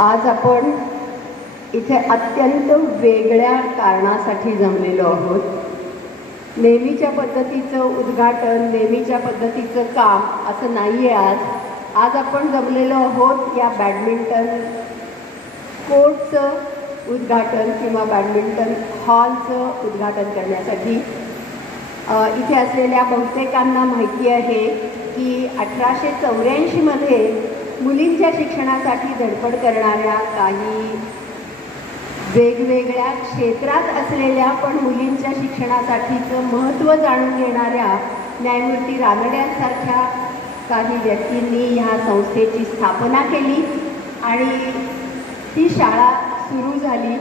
आज आपण इथे अत्यंत वेगळ्या कारणासाठी जमलेलो आहोत. नेहमीच्या पद्धतीचं उद्घाटन, नेहमीच्या पद्धतीचं काम असं नाही आहे. आज आपण जमलेलो आहोत या बॅडमिंटन कोर्टचं उद्घाटन किंवा बॅडमिंटन हॉलचं उद्घाटन करण्यासाठी. इथे असलेल्या बहुतेकांना माहिती आहे की 1884 मुलींच्या शिक्षणासाठी धडपड करणाऱ्या, काही वेगवेगळ्या क्षेत्रात असलेल्या पण मुलींच्या शिक्षणासाठीचं महत्त्व जाणून घेणाऱ्या न्यायमूर्ती रानड्यांसारख्या काही व्यक्तींनी ह्या संस्थेची स्थापना केली आणि ती शाळा सुरू झाली.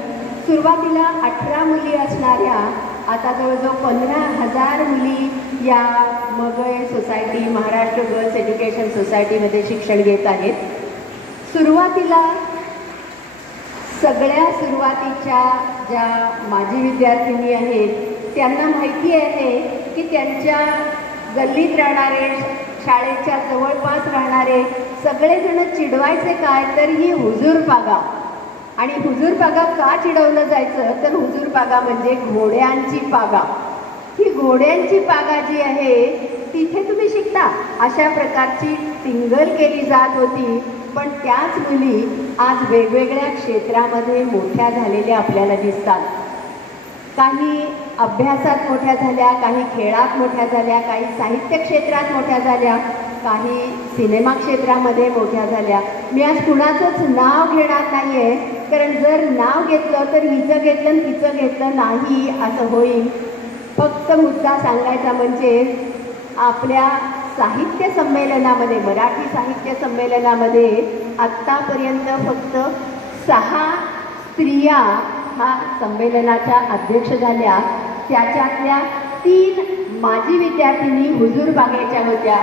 सुरुवातीला 18 मुली असणाऱ्या आता जवळजवळ 15,000 मुली या मगय सोसायटी, महाराष्ट्र गर्ल्स एज्युकेशन सोसायटीमध्ये शिक्षण घेत आहेत. सुरुवातीला सगळ्या सुरुवातीच्या ज्या माजी विद्यार्थिनी आहेत त्यांना माहिती आहे की त्यांच्या गल्लीत राहणारे, शाळेच्या जवळपास राहणारे सगळेजण चिडवायचे काय तर ही हुजूरपागा. आणि हुजूरपागा का चिडवलं जायचं तर हुजूरपागा म्हणजे घोड्यांची पागा. ही घोड्यांची पागा जी आहे तिथे तुम्ही शिकता अशा प्रकारची टिंगल केली जात होती. पण त्याच मुली आज वेगवेगळ्या क्षेत्रामध्ये मोठ्या झालेल्या आपल्याला दिसतात. काही अभ्यासात मोठ्या झाल्या, काही खेळात मोठ्या झाल्या, काही साहित्य क्षेत्रात मोठ्या झाल्या, काही सिनेमा क्षेत्रामध्ये मोठ्या झाल्या. मी आज कुणाचंच नाव घेणार नाही आहे, कारण जर नाव घेतलं तर हिचं घेतलं आणि तिचं घेतलं नाही असं होईल. फक्त मुद्दा सांगायचा म्हणजे आपल्या साहित्य संमेलनामध्ये, मराठी साहित्य संमेलनामध्ये आत्तापर्यंत फक्त 6 स्त्रिया हा संमेलनाच्या अध्यक्ष झाल्या. त्याच्यातल्या 3 माजी विद्यार्थिनी हुजूरबागेच्या होत्या.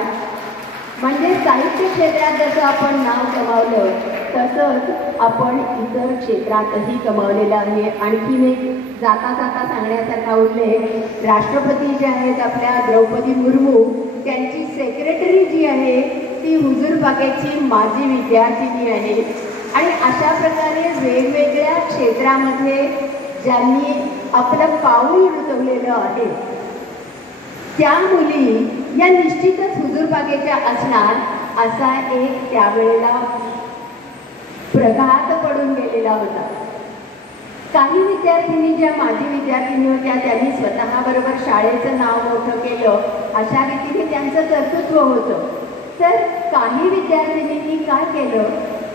म्हणजे साहित्य क्षेत्रात जसं आपण नाव कमावलं तसंच आपण इतर क्षेत्रातही कमावलेलं आहे. आणखीन एक जाता जाता सांगण्यासारखा उल्लेख, राष्ट्रपती जे आहेत आपल्या द्रौपदी मुर्मू, त्यांची सेक्रेटरी जी आहे ती हुजूरबागेची माजी विद्यार्थिनी आहे. आणि अशा प्रकारे वेगवेगळ्या क्षेत्रामध्ये ज्यांनी आपलं पाऊल रुजवलेलं आहे त्या मुली या निश्चितच हुजूरबागेच्या असणार असा एक त्यावेळेला प्रघात पडून गेलेला होता. काही विद्यार्थिनी ज्या माजी विद्यार्थिनी होत्या त्यांनी स्वतःबरोबर शाळेचं नाव मोठं केलं, अशा रीतीने त्यांचं कर्तृत्व होतं. तर काही विद्यार्थिनींनी काय केलं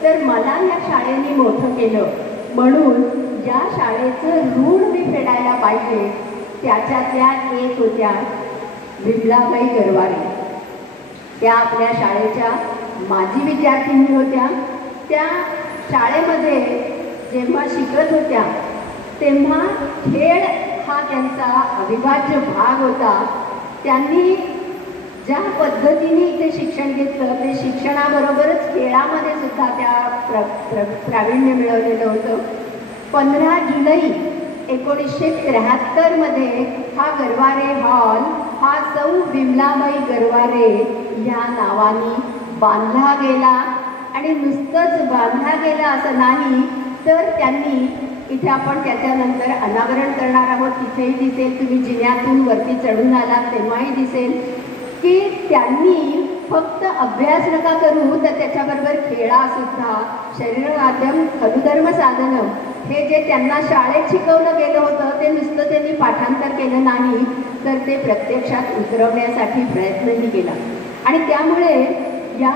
तर मला या शाळेने मोठं केलं म्हणून ज्या शाळेचं ऋण मी फेडायला पाहिजे त्याच्यातल्या एक होत्या विमलाबाई गरवारे. त्या आपल्या शाळेच्या माजी विद्यार्थिनी होत्या. त्या शाळेमध्ये जेव्हा शिकत होत्या तेव्हा खेळ हा त्यांचा अविभाज्य भाग होता. त्यांनी ज्या पद्धतीने इथे शिक्षण घेतलं ते शिक्षणाबरोबरच खेळामध्ये सुद्धा त्या प्रावीण्य मिळवलेलं होतं. 15 जुलै 1973 हा गरवारे हॉल हा सौ विमलाबाई गरवारे ह्या नावाने बांधला गेला. आणि नुसतंच बांधला गेला असं नाही, तर त्यांनी इथे आपण त्याच्यानंतर अनावरण करणार आहोत, तिथेही दिसेल, तुम्ही जिन्यातून वरती चढून आलात तेव्हाही दिसेल की त्यांनी फक्त अभ्यास नका करू तर त्याच्याबरोबर खेळासुद्धा शरीरवाद्यम खलुधर्म साधनं हे जे त्यांना शाळेत शिकवलं गेलं होतं ते नुसतं त्यांनी पाठांतर केलं नाही, तर ते प्रत्यक्षात उतरवण्यासाठी प्रयत्नही केला. आणि त्यामुळे या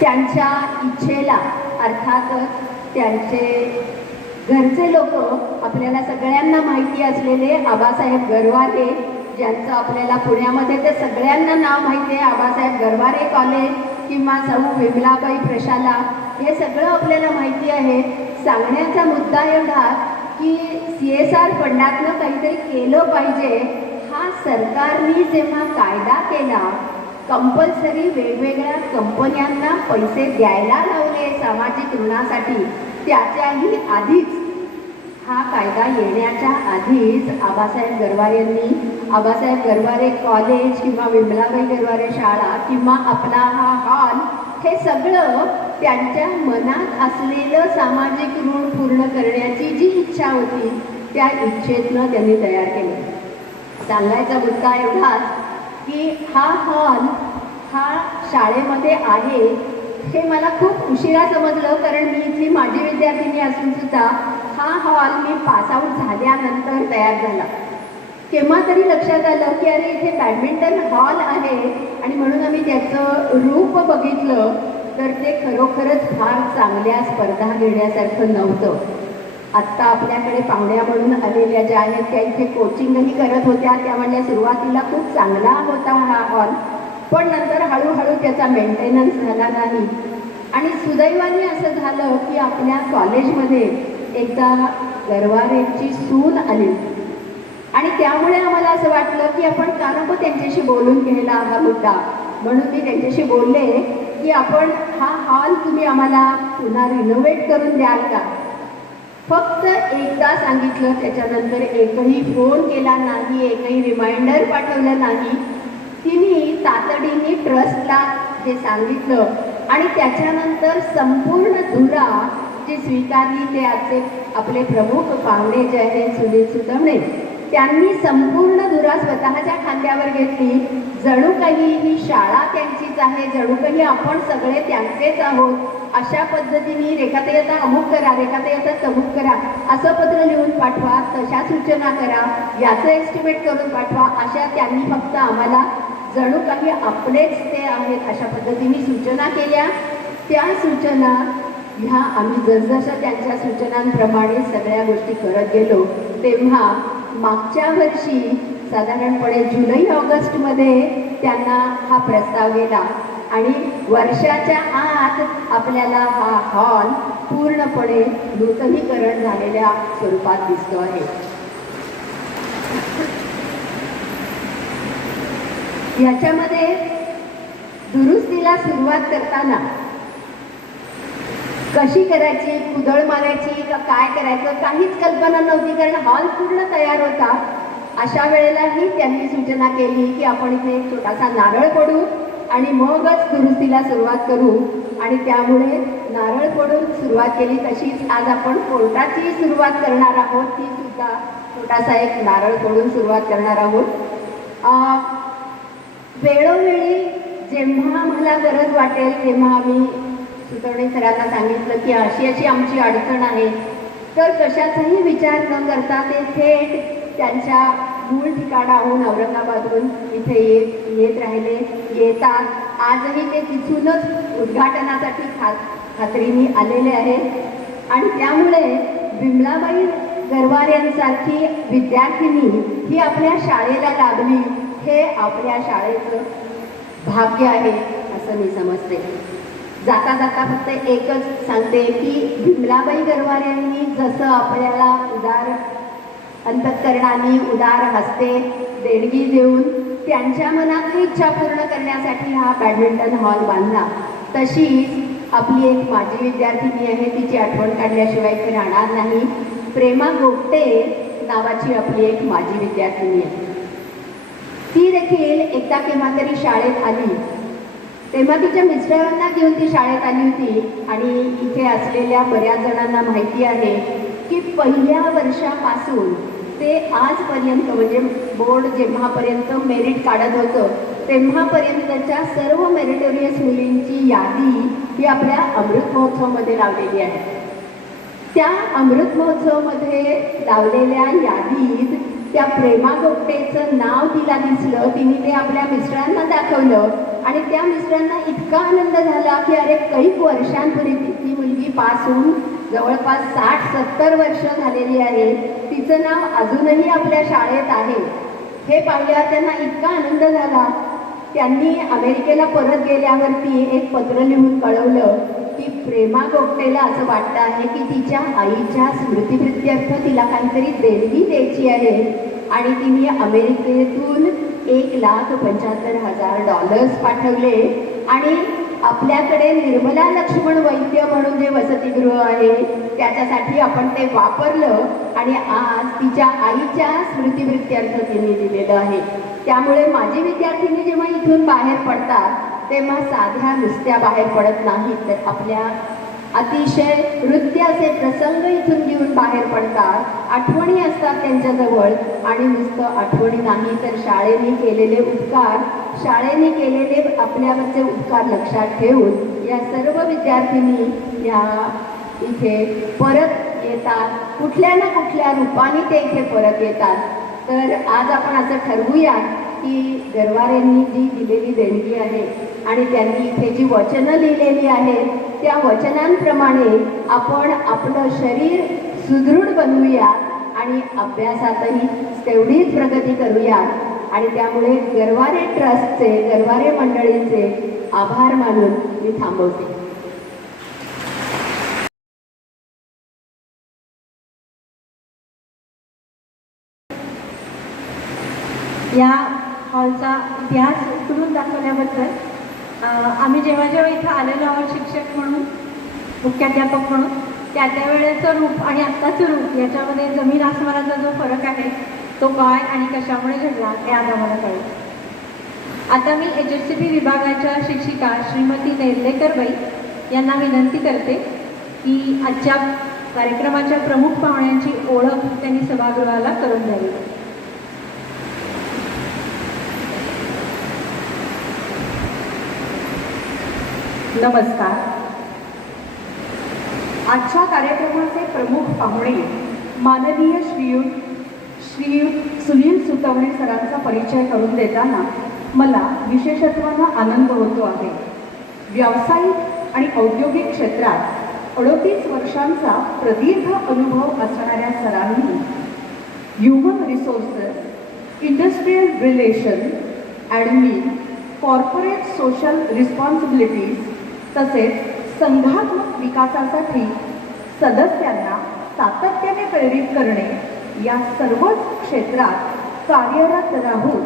त्यांच्या इच्छेला अर्थातच त्यांचे घरचे लोक, आपल्याला सगळ्यांना माहिती असलेले आबासाहेब गरवारे, ज्यांचं आपल्याला पुण्यामध्ये तर सगळ्यांना नाव माहिती आहे, आबासाहेब गरवारे कॉलेज किंवा सौ विमलाबाई प्रशाला, हे सगळं आपल्याला माहिती आहे. सांगण्याचा मुद्दा एवढा की CSR फंडातनं काहीतरी केलं पाहिजे. हा सरकारने जेव्हा कायदा केला, कंपल्सरी वेगवेगळ्या कंपन्यांना पैसे द्यायला लावले सामाजिक ऋणासाठी, त्याच्याही आधीच हा कायदा येण्याच्या आधीच आबासाहेब गरवारेंनी आबासाहेब गरवारे कॉलेज किंवा विमलाबाई गरवारे शाळा किंवा आपला हा हॉल, हे सगळं त्यांच्या मनात असलेलं सामाजिक ऋण पूर्ण करण्याची जी इच्छा होती त्या इच्छेतनं त्यांनी तयार केलं. सांगायचा मुद्दा एवढाच की हा हॉल हा शाळेमध्ये आहे हे मला खूप उशिरा समजलं, कारण मी इथली माजी विद्यार्थिनी असून सुद्धा हा हॉल मी पासआउट झाल्यानंतर तयार झाला. केव्हा तरी लक्षात आलं की अरे इथे बॅडमिंटन हॉल आहे, आणि म्हणून आम्ही त्याचं रूप बघितलं तर ते खरोखरच फार चांगल्या स्पर्धा घेण्यासारखं नव्हतं. आत्ता आपल्याकडे पाहुण्या म्हणून आलेल्या ज्या आहेत त्या इथे कोचिंगही करत होत्या, त्या म्हणल्या सुरुवातीला खूप चांगला होता हा हॉल, पण नंतर हळूहळू त्याचा मेंटेनन्स झाला नाही. आणि सुदैवाने असं झालं की आपल्या कॉलेजमध्ये एकदा गरवारेंची सून आली, आणि त्यामुळे आम्हाला असं वाटलं की आपण का नको त्यांच्याशी बोलून घ्यायला हा मुद्दा. म्हणून मी त्यांच्याशी बोलले की आपण हा हॉल तुम्ही आम्हाला पुन्हा रिनोव्हेट करून द्याल का. फक्त एकदा सांगितलं, त्याच्यानंतर एकही फोन केला नाही, एकही रिमाइंडर पाठवलं नाही. तिने तातडीने ट्रस्टला हे सांगितलं, आणि त्याच्यानंतर संपूर्ण धुरा जी स्वीकारली ते आजचे आपले प्रमुख पाहुणे जे आहेत सुनील सुतमणे, त्यांनी संपूर्ण धुरा स्वतःच्या खांद्यावर घेतली. जणू काही ही शाळा त्यांचीच आहे, जणू काही आपण सगळे त्यांचेच आहोत. अशा पद्धतीने रेखाताई आता अमुक करा, रेखाताई आता तमुक करा, असं पत्र लिहून पाठवा, तशा सूचना करा, याचं एस्टिमेट करून पाठवा, अशा त्यांनी फक्त आम्हाला जणू काही आपलेच ते आहेत अशा पद्धतीने सूचना केल्या. त्या सूचना ह्या आम्ही जसजशा त्यांच्या सूचनांप्रमाणे सगळ्या गोष्टी करत गेलो, तेव्हा मागच्या वर्षी साधारणपणे जुलै-ऑगस्टमध्ये त्यांना हा प्रस्ताव गेला, आणि वर्षाच्या आत आपल्याला हा हॉल पूर्णपणे नूतनीकरण झालेल्या स्वरूपात दिसतो आहे. याच्यामध्ये दुरुस्तीला सुरुवात करताना कशी करायची, कुदळ मारायची का काय करायचं, काहीच कल्पना नव्हती, कारण हॉल पूर्ण तयार होता. अशा वेळेलाही त्यांनी सूचना केली की आपण इथे एक छोटासा नारळ फोडू आणि मगच दुरुस्तीला सुरुवात करू. आणि त्यामुळे नारळ फोडून सुरुवात केली. तशीच आज आपण कोर्टाची सुरुवात करणार आहोत, ती सुद्धा छोटासा एक नारळ फोडून सुरुवात करणार आहोत. वेळोवेळी जेव्हा मला गरज वाटेल तेव्हा आम्ही सुतवणे सरांना सांगितलं की अशी अशी आमची अडचण आहे, तर कशाचाही विचार न करता ते थेट त्यांच्या मूळ ठिकाणाहून औरंगाबादहून इथे येत राहिले, येतात. आजही ते तिथूनच उद्घाटनासाठी खात्रीने आलेले आहेत. आणि त्यामुळे विमलाबाई गरवारेंसारखी विद्यार्थिनी ही आपल्या शाळेला लाभली, हे आपल्या शाळेचं भाग्य आहे असं मी समजते. जाता जाता फक्त एकच सांगते की विमलाबाई गरवारेंनी जसं आपल्याला उदार अंतःकरणाने, उदार हस्ते देणगी देऊन त्यांच्या मनातली इच्छा पूर्ण करण्यासाठी हा बॅडमिंटन हॉल बांधला. तशीच आपली एक माजी विद्यार्थिनी आहे, तिची आठवण काढल्याशिवाय इथे राहणार नाही. प्रेमा गोपटे नावाची आपली एक माजी विद्यार्थिनी आहे. ती देखील एकदा केव्हा तरी शाळेत आली, तेव्हा तिच्या मिस्टरांना घेऊन ती शाळेत आली होती. आणि इथे असलेल्या बऱ्याच जणांना माहिती आहे की पहिल्या वर्षापासून ते आजपर्यंत, म्हणजे बोर्ड जेव्हापर्यंत मेरिट काढत होतं तेव्हापर्यंतच्या सर्व मेरिटोरियस मुलींची यादी ही आपल्या अमृत महोत्सवमध्ये लावलेली आहे. त्या अमृत महोत्सवमध्ये लावलेल्या यादीत त्या प्रेमा गोपटेचं नाव तिला दिसलं. तिने ते आपल्या मिस्टरांना दाखवलं आणि त्या मिस्टरांना इतका आनंद झाला की अरे कैक वर्षांपूर्वी ती मुलगी पास होऊन जवळपास 60-70 वर्ष झालेली आहे, तिचं नाव अजूनही आपल्या शाळेत आहे. हे पाहिल्यावर त्यांना इतका आनंद झाला. त्यांनी अमेरिकेला परत गेल्यावरती एक पत्र लिहून कळवलं की प्रेमा गोपटेला असं वाटतं आहे की तिच्या आईच्या स्मृतिप्रित्यर्थ तिला काहीतरी देणगी द्यायची आहे आणि तिने अमेरिकेतून $1,75,000 पाठवले. आणि आपल्याकडे निर्मला लक्ष्मण वैद्य म्हणून जे वसतिगृह आहे त्याच्यासाठी आपण ते वापरलं आणि आज तिच्या आईच्या स्मृतिप्रित्यर्थ तिने दिलेलं आहे. त्यामुळे माझे विद्यार्थिनी जेव्हा इथून बाहेर पडतात तेव्हा साध्या नुसत्या बाहेर पडत नाहीत, तर आपल्या अतिशय नृत्य असे प्रसंग इथून घेऊन बाहेर पडतात. आठवणी असतात त्यांच्याजवळ आणि नुसतं आठवणी नाही तर शाळेने केलेले उपकार, शाळेने केलेले आपल्यावरचे उपकार लक्षात ठेवून या सर्व विद्यार्थिनी या इथे परत येतात. कुठल्या ना कुठल्या रूपाने ते इथे परत येतात. तर आज आपण असं ठरवूया की गरवारेंनी जी दिलेली देणगी आहे आणि त्यांनी इथे जी वचनं लिहिलेली आहेत त्या वचनांप्रमाणे आपण आपलं शरीर सुदृढ बनवूया आणि अभ्यासातही तेवढीच प्रगती करूया. आणि त्यामुळे गरवारे ट्रस्टचे, गरवारे मंडळींचे आभार मानून मी थांबवते. या हॉलचा इतिहास उकळून दाखवल्याबद्दल आम्ही जेव्हा जेव्हा इथं आलेलो आहोत शिक्षक म्हणून, मुख्याध्यापक म्हणून, त्या वेळेचं रूप आणि आत्ताचं रूप याच्यामध्ये जमीन आसमानाचा जो फरक आहे तो काय आणि कशामुळे घडला हे आज आम्हाला कळेल. आता मी HSCP विभागाच्या शिक्षिका श्रीमती नेर्लेकरबाई यांना विनंती करते की आजच्या कार्यक्रमाच्या प्रमुख पाहुण्यांची ओळख त्यांनी सभागृहाला करून द्यावी. नमस्कार. आजच्या कार्यक्रमाचे प्रमुख पाहुणे माननीय श्रीयुत सुनील सुतवणे सरांचा परिचय करून देताना मला विशेषत्वानं आनंद होतो आहे. व्यावसायिक आणि औद्योगिक क्षेत्रात 38 वर्षांचा प्रदीर्घ अनुभव असणाऱ्या सरांनी human resources, industrial relation, admin, corporate social responsibilities तसेच संघात्मक विकासासाठी सदस्यांना सातत्याने प्रेरित करणे या सर्वच क्षेत्रात कार्यरत राहून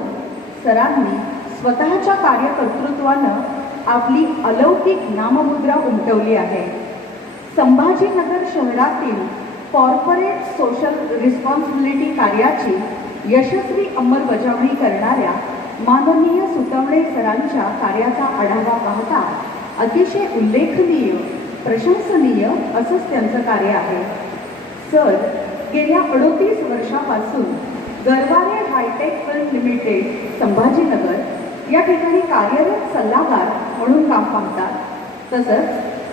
सरांनी स्वतःच्या कार्यकर्तृत्वानं आपली अलौकिक नाममुद्रा उमटवली आहे. संभाजीनगर शहरातील कॉर्पोरेट सोशल रिस्पॉन्सिबिलिटी कार्याची यशस्वी अंमलबजावणी करणाऱ्या माननीय सुतवणे सरांच्या कार्याचा आढावा पाहता अतिशय उल्लेखनीय, प्रशंसनीय असंच त्यांचं कार्य आहे. सर गेल्या 38 वर्षापासून Garware hitech film limited Sambhajinagar या ठिकाणी कार्यरत सल्लागार म्हणून काम पाहतात. तसंच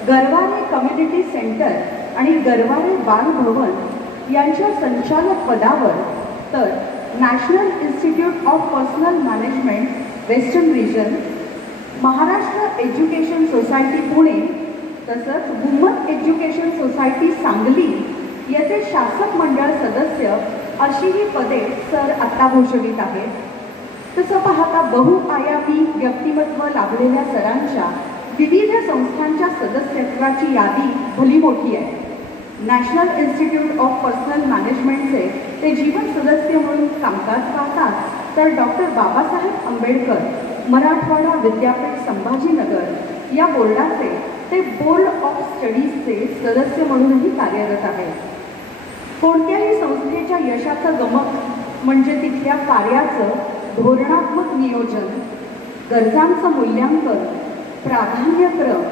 गरवारे कम्युनिटी सेंटर आणि गरवारे बालभवन यांच्या संचालक पदावर, तर national institute of personnel management western region, Maharashtra education society Pune तसंच वुमन एज्युकेशन सोसायटी सांगली याचे शासक मंडळ सदस्य अशी ही पदे सर आत्ता भूषवित आहेत. तसं पाहता बहुआयामी व्यक्तिमत्व लाभलेल्या सरांच्या विविध संस्थांच्या सदस्यत्वाची यादी भली मोठी आहे. नॅशनल इन्स्टिट्यूट ऑफ पर्सनल मॅनेजमेंटचे ते जीवन सदस्य म्हणून कामकाज पाहतात, तर डॉक्टर बाबासाहेब आंबेडकर मराठवाडा विद्यापीठ संभाजीनगर या बोर्डाचे ते बोर्ड ऑफ स्टडीजचे सदस्य म्हणूनही कार्यरत आहेत. कोणत्याही संस्थेच्या यशाचं गमक म्हणजे तिथल्या कार्याचं धोरणात्मक नियोजन, गरजांचं मूल्यांकन, प्राधान्यक्रम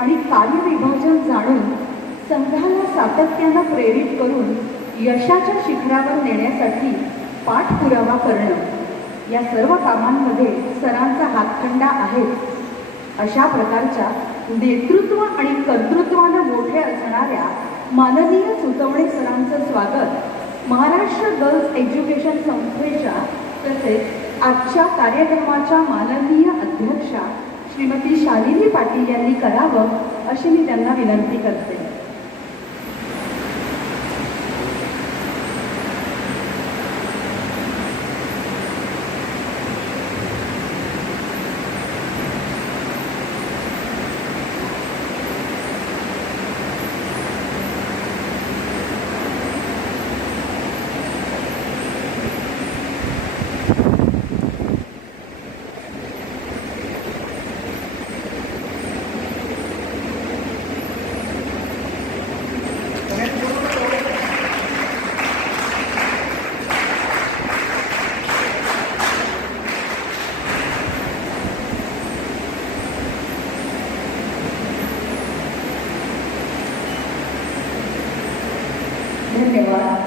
आणि कार्यविभाजन जाणून संघाला सातत्यानं प्रेरित करून यशाच्या शिखरावर नेण्यासाठी पाठपुरावा करणं, या सर्व कामांमध्ये सरांचा हातखंडा आहे. अशा प्रकारच्या नेतृत्व आणि कर्तृत्वानं मोठे असणाऱ्या माननीय सुतवणे सरांचं स्वागत महाराष्ट्र गर्ल्स एज्युकेशन संस्थेच्या तसेच आजच्या कार्यक्रमाच्या माननीय अध्यक्षा श्रीमती शालिनी पाटील यांनी करावं अशी मी त्यांना विनंती करते. धन्यवाद.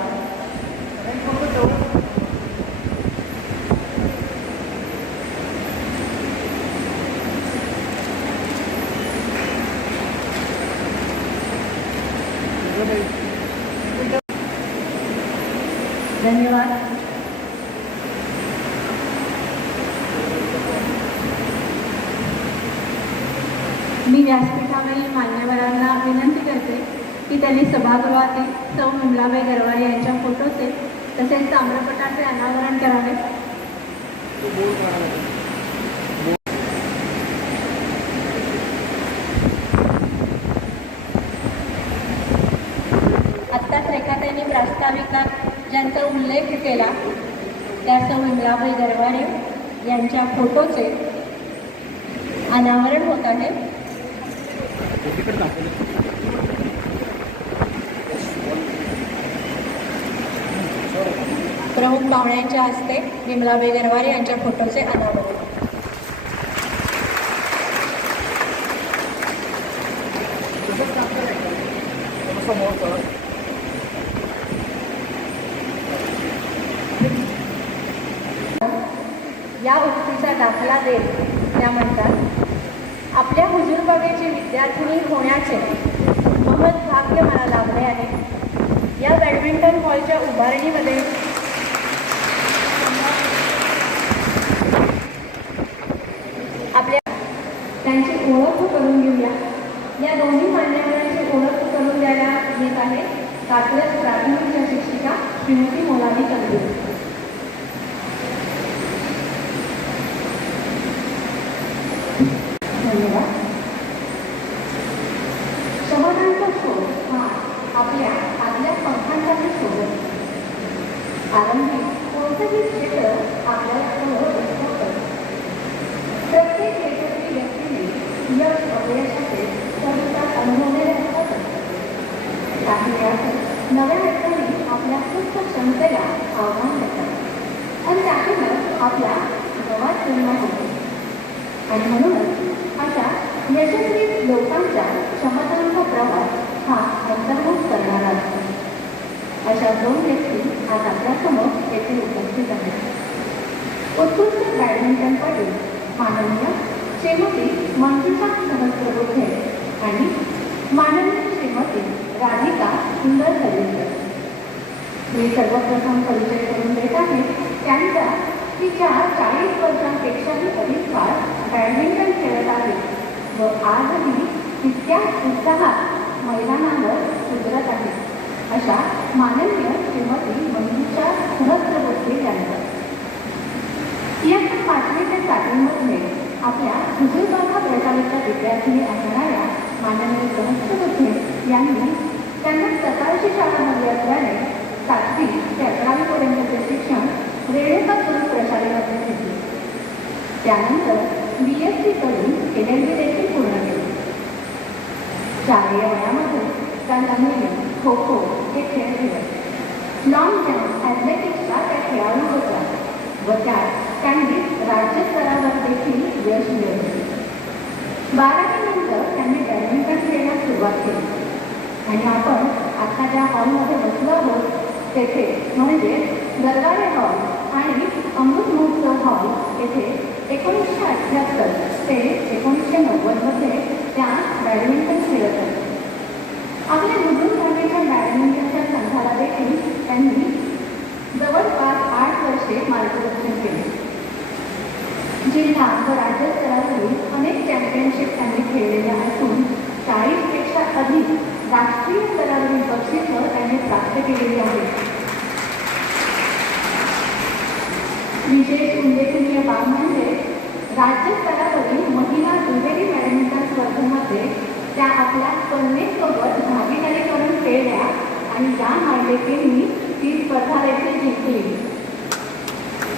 धन्यवाद. मी व्यासपीठावरील मान्यवरांना विनंती करते की त्यांनी सभागृहातील सौ विमलाबाई गरवारे यांच्या फोटोचे तसेच ताम्रपटाचे अनावरण करावे. आत्ताच रेखाताईंनी प्रास्ताविकात ज्यांचा उल्लेख केला त्या सौ विमलाबाई गरवारे यांच्या फोटोचे अनावरण होत आहे. प्रमुख पाहुण्यांच्या हस्ते विमलाबाई गरवारे यांच्या फोटोचे अनावरण. या उक्तीचा दाखला देत त्या म्हणतात, आपल्या हुजूरबागेची विद्यार्थिनी होण्याचे महत् भाग्य मला लाभले आहे. या बॅडमिंटन हॉलच्या उभारणीमध्ये आपल्या त्यांची ओळख करून घेऊया. या दोन्ही मान्यवरांची ओळख करून द्यायला येत आहे कात्रज प्राथमिकच्या शिक्षिका श्रीमती मोलानी कंदूर. धन्यवाद. शहरांचा शोध हा आपल्या आदल्या पंखांचाही शोध असतो. आरंभी कोणतंही क्षेत्र आपल्याला सहज असतं. प्रत्येक यशस्वी व्यक्तीने यश अपयशाचे सहजता अनुभवलेले असतात. काही वेळात नव्या व्यक्तीने आपल्या सुप्त क्षमतेला आव्हान देतात आणि त्यातूनच आपला प्रवास निर्माण होतो. आणि म्हणूनच अशा यशस्वी लोकांच्या क्षमतांचा प्रवास हा अंतर्मुख करणारा असतो. अशा दोन व्यक्ती आज आपल्यासमोर येथे उपस्थित आहेत. उत्कृष्ट बॅडमिंटनपटू माननीय श्रीमती मंजुषा सहस्रबुद्धे आणि माननीय श्रीमती राधिका सुंदर हरिंदर. मी सर्वप्रथम परिचय करून देत आहे त्यांचा, की ज्या 40 वर्षांपेक्षाही अधिक काळ बॅडमिंटन खेळत आहे व आजही तितक्याच उत्साहात मैदानावर उतरत आहे. अशा माननीय श्रीमती मंजुषा सहस्रबुद्धे यांचा. इयत्ता 5वी ते 7वीमध्ये आपल्या हुजूरबागा प्रशालेच्या विद्यार्थिनी असणाऱ्या माननीय सहस्रबुद्धे यांनी त्यांना सकाळची शाळा हवी असल्याने 7वी ते 11वी पर्यंतचे शिक्षण रेणुका गुरु प्रशालेत अकरावीमध्ये घेतली. त्यानंतर BSc करून LLB देखील पूर्ण केली. शालेय वयामध्ये त्यांना खो खो हे खेळ खेळत, लॉंग जम्प, ॲथलेटिक्सला त्या खेळाडू होत्या व त्यात त्यांनी राज्यस्तरावर देखील यश मिळवले. 12वी नंतर त्यांनी बॅडमिंटन खेळण्यास सुरुवात केली आणि आपण आता ज्या हॉलमध्ये बसलो आहोत तेथे म्हणजे दरबारे हॉल आणि अमृत महोत्सव हॉल येथे 1978 ते 1990मध्ये त्या बॅडमिंटन खेळत आहेत. आपल्या मुलून झालेल्या बॅडमिंटनच्या संघाला देखील त्यांनी जवळपास 8 वर्षे मार्गदर्शन केले. जिल्हा व राज्यस्तरावरील अनेक चॅम्पियनशिप त्यांनी खेळलेल्या असून 40पेक्षा अधिक राष्ट्रीय स्तरावरील बक्षिसं त्यांनी प्राप्त केलेली आहेत. विशेष उल्लेखनीय बाब म्हणजे राज्यस्तरावरील महिला दुहेरी बॅडमिंटन स्पर्धेमध्ये त्या आपल्या कन्येसोबत भागीदारी करून खेळल्या आणि या मालिकेने ती स्पर्धा देखील जिंकली.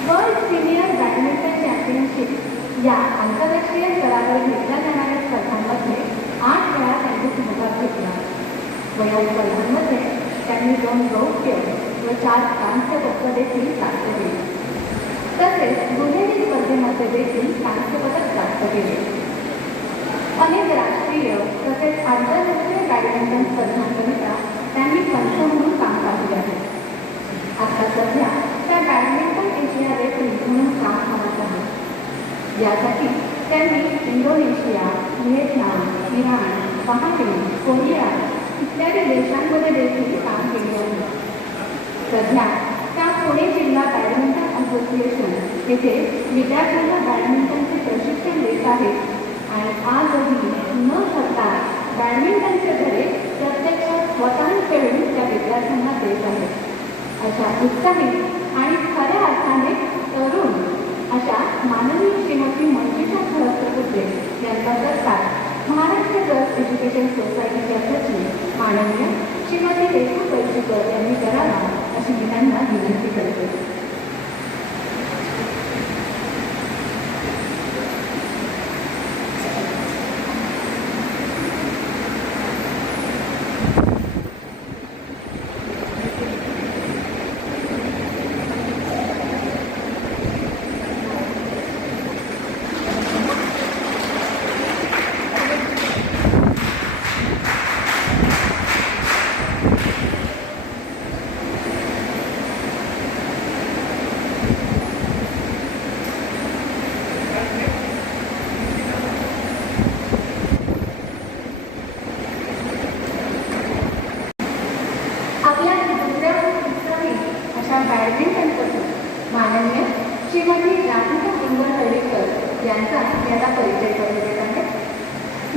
वर्ल्ड सिनियर बॅडमिंटन चॅम्पियनशिप या आंतरराष्ट्रीय स्तरावर घेतल्या जाणाऱ्या स्पर्धांमध्ये 8 वेळा त्यांनी सहभाग घेतला व या स्पर्धांमध्ये त्यांनी 2 रौप्य व 4 कांस्य पदक देखील प्राप्त केली. तसेच दुहेरी स्पर्धेमध्ये देखील कांस्य पदक प्राप्त केले. अनेक राष्ट्रीय तसेच आंतरराष्ट्रीय बॅडमिंटन स्पर्धांकरिता त्यांनी पंच म्हणून काम पाहिले आहे. आता सध्या त्या बॅडमिंटन एशिया रेफरी म्हणून काम करत आहेत. यासाठी त्यांनी Indonesia, Vietnam, Iran, Bahrain, Korea इत्यादी देशांमध्ये देखील काम केले आहे. सध्या त्या पुणे जिल्हा बॅडमिंटन असोसिएशन येथे विद्यार्थ्यांना बॅडमिंटनचे प्रशिक्षण देत आहेत आणि आजही न करता बॅडमिंटनचे धडे प्रत्यक्षात स्वतः खेळून त्या विद्यार्थ्यांना देत आहेत. अशा उत्साही आणि खऱ्या अर्थाने तरुण अशा माननीय श्रीमती मंजुषा खरस्ते यांचा सत्कार महाराष्ट्र गर्ल्स एज्युकेशन सोसायटीच्या सचिव माननीय श्रीमती रेखा पैलकर यांनी करावा अशी मी त्यांना विनंती करते. बॅडमिंटनपटू माननीय श्रीमती राधिका इंगळहळ्ळीकर यांचा याला परिचय करून देत आहे.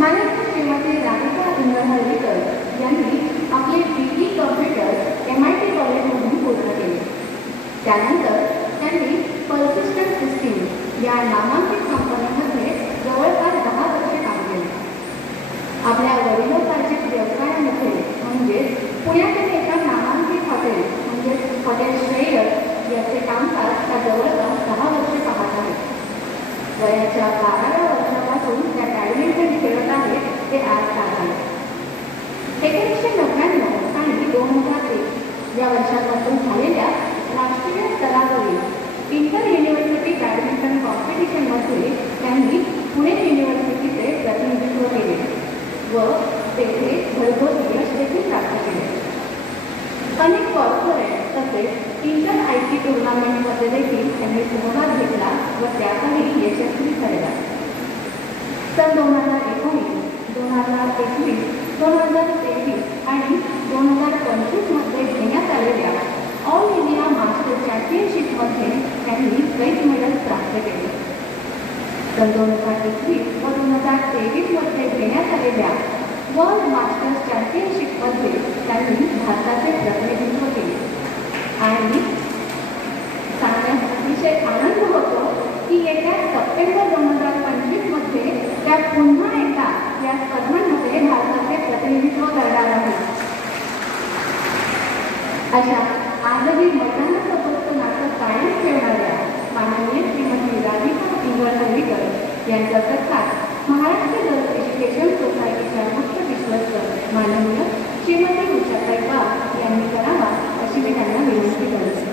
माननीय श्रीमती राधिका इंगळहळ्ळीकर यांनी आपले BE कॉम्प्युटर MIT कॉलेजमधून पूर्ण केले. त्यानंतर त्यांनी पर्सिस्टंट सिस्टीम या नामांकित कंपनीमध्ये जवळपास 10 वर्षे काम केले. आपल्या वडिलोपार्जित व्यवसायामध्ये म्हणजे पुण्यातील एका नामांकित हॉटेल म्हणजे हॉटेल श्रेयर याचे कामकाज त्या जवळपास 10 वर्षे पाहत आहेत. वयाच्या 12व्या वर्षापासून त्या बॅडमिंटन खेळत आहेत ते आज काल आहे. 1999 आणि 2001 या वर्षापासून झालेल्या राष्ट्रीय स्तरावरील इंटर युनिव्हर्सिटी बॅडमिंटन कॉम्पिटिशनमध्ये त्यांनी पुणे युनिव्हर्सिटीचे प्रतिनिधित्व केले व तेथे भरघोस यश देखील प्राप्त केले. अनेक कॉर्पोरेट तसेच इंटर IT टुर्नामेंटमध्ये देखील त्यांनी सहभाग घेतला व त्यातही यशस्वी ठरला. सन 2019, 2021, 2023 आणि 2025 मध्ये घेण्यात आलेल्या ऑल इंडिया मास्टर चॅम्पियनशिपमध्ये त्यांनी कैक मेडल्स प्राप्त केले. सन 2021 व 2023 मध्ये घेण्यात आलेल्या वर्ल्ड मास्टर्स चॅम्पियनशिपमध्ये त्यांनी भारताचे प्रतिनिधित्व केले आणि सांगण्यास अतिशय आनंद होतो की येत्या सप्टेंबर 2025 मध्ये त्या पुन्हा एकदा या स्पर्धांमध्ये भारताचे प्रतिनिधित्व करणार आहेत. अशा आजही मैदानासोबतचं नातं कायम ठेवणाऱ्या माननीय श्रीमती राधिका इंगळ हल्लीकर यांचा सत्कार महाराष्ट्र गर्ल्स एज्युकेशन सोसायटीच्या मुख्य विश्वस्त माननीय श्रीमती उषाताई वाघ यांनी करावा अशी मी त्यांना विनंती करते.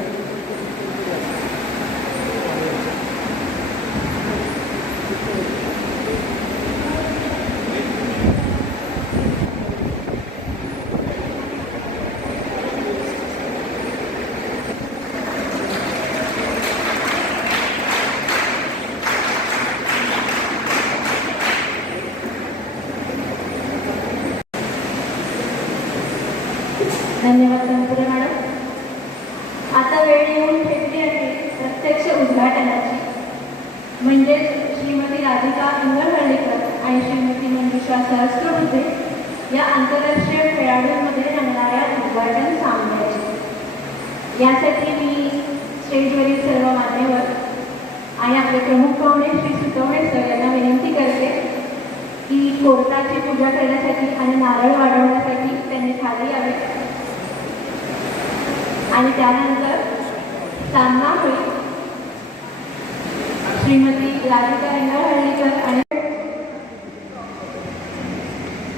धन्यवाद तंत्र मॅडम. आता वेळ येऊन ठेवली आहे प्रत्यक्ष उद्घाटनाची. म्हणजे श्रीमती राधिका इंगळहळ्ळीकर आणि श्रीमती मंजुषा सहस्त्रबुद्धे या आंतरराष्ट्रीय खेळाडूंमध्ये रंगणाऱ्या उद्घाटन सामन्याची. यासाठी मी स्टेजवरील सर्व मान्यवर आणि आपले प्रमुख पाहुणे श्री सुतवणे सर यांना विनंती करते की कोर्टाची पूजा करण्यासाठी आणि नारळ वाढवण्यासाठी त्यांनी खाली यावे आणि त्यानंतर सामना होईल. श्रीमती राधिका इंगळहळ्ळीकर आणि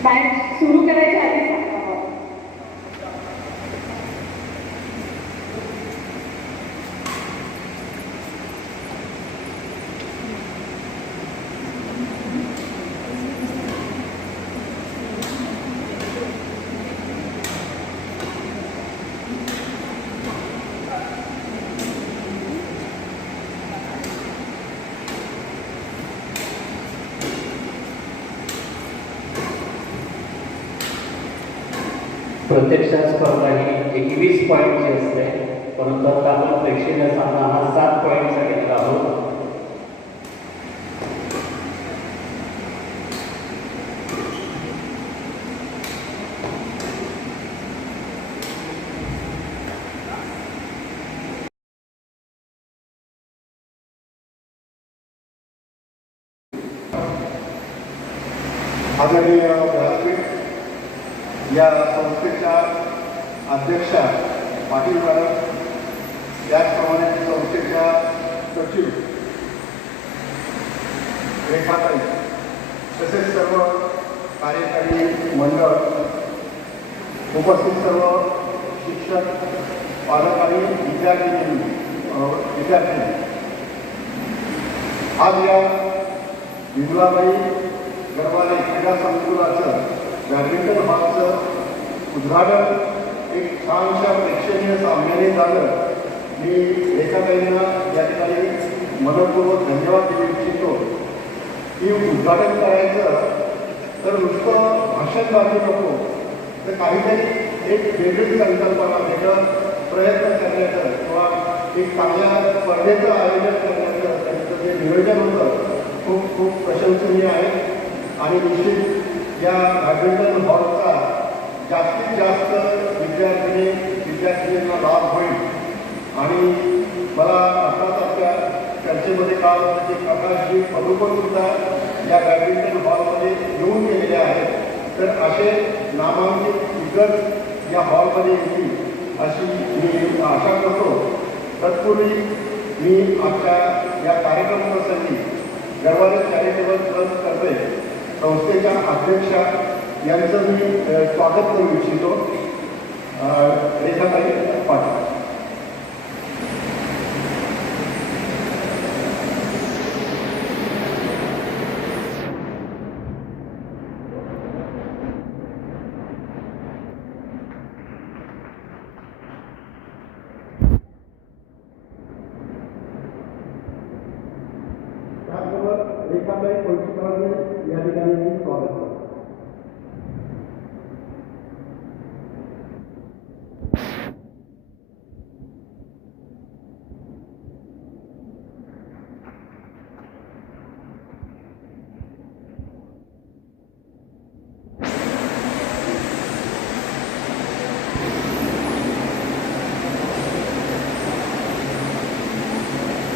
मॅच सुरू करायच्या आधी सांगा. प्रत्यक्ष स्पर्धा ही 21 पॉईंटची असते, परंतु आता आपण प्रेक्षणीय सामना हा 7 पॉईंटचा घेतला आहोत. आदरणीय व्यासपीठ या संस्थेच्या अध्यक्षा पाटील मॅडम, त्याचप्रमाणे संस्थेच्या सचिव रेखाताई, तसेच सर्व कार्यकारी मंडळ, उपस्थित सर्व शिक्षक, पालक आणि विद्यार्थी. आज या विमलाबाई गरवाले क्रीडा संकुलाचं बॅडमिंटन हॉलचं उद्घाटन एक छानशा प्रेक्षणीय सामन्याने झालं. मी रेखाताईंना या ठिकाणी मनपूर्वक धन्यवाद देऊ इच्छितो की उद्घाटन करायचं तर नुसतं भाषणबाजी नको, तर काहीतरी एक वेगळी संकल्पना, वेगळं प्रयत्न करण्याचं किंवा एक चांगल्या स्पर्धेचं आयोजन करण्याचं त्यांचं जे नियोजन होतं खूप खूप प्रशंसनीय आहे. आणि निश्चित या बॅडमिंटन हॉलचा जास्तीत जास्त विद्यार्थिनींना लाभ होईल. आणि मला आत्ताच आपल्या चर्चेमध्ये काल की प्रकाशजी पदुकोणसुद्धा या बॅडमिंटन हॉलमध्ये येऊन गेलेले आहेत, तर असे नामांकित स्पीकर या हॉलमध्ये येतील अशी मी आशा करतो. तत्पूर्वी मी आजच्या या कार्यक्रमाप्रसंगी गरवाले चॅरिटेबल ट्रस्ट तर्फे संस्थेच्या अध्यक्षा यांचं मी स्वागत करू इच्छितो. रेखाताई पाटील. त्याचबरोबर रेखाताई कोळशीकरांनी या ठिकाणी मी स्वागत करतो.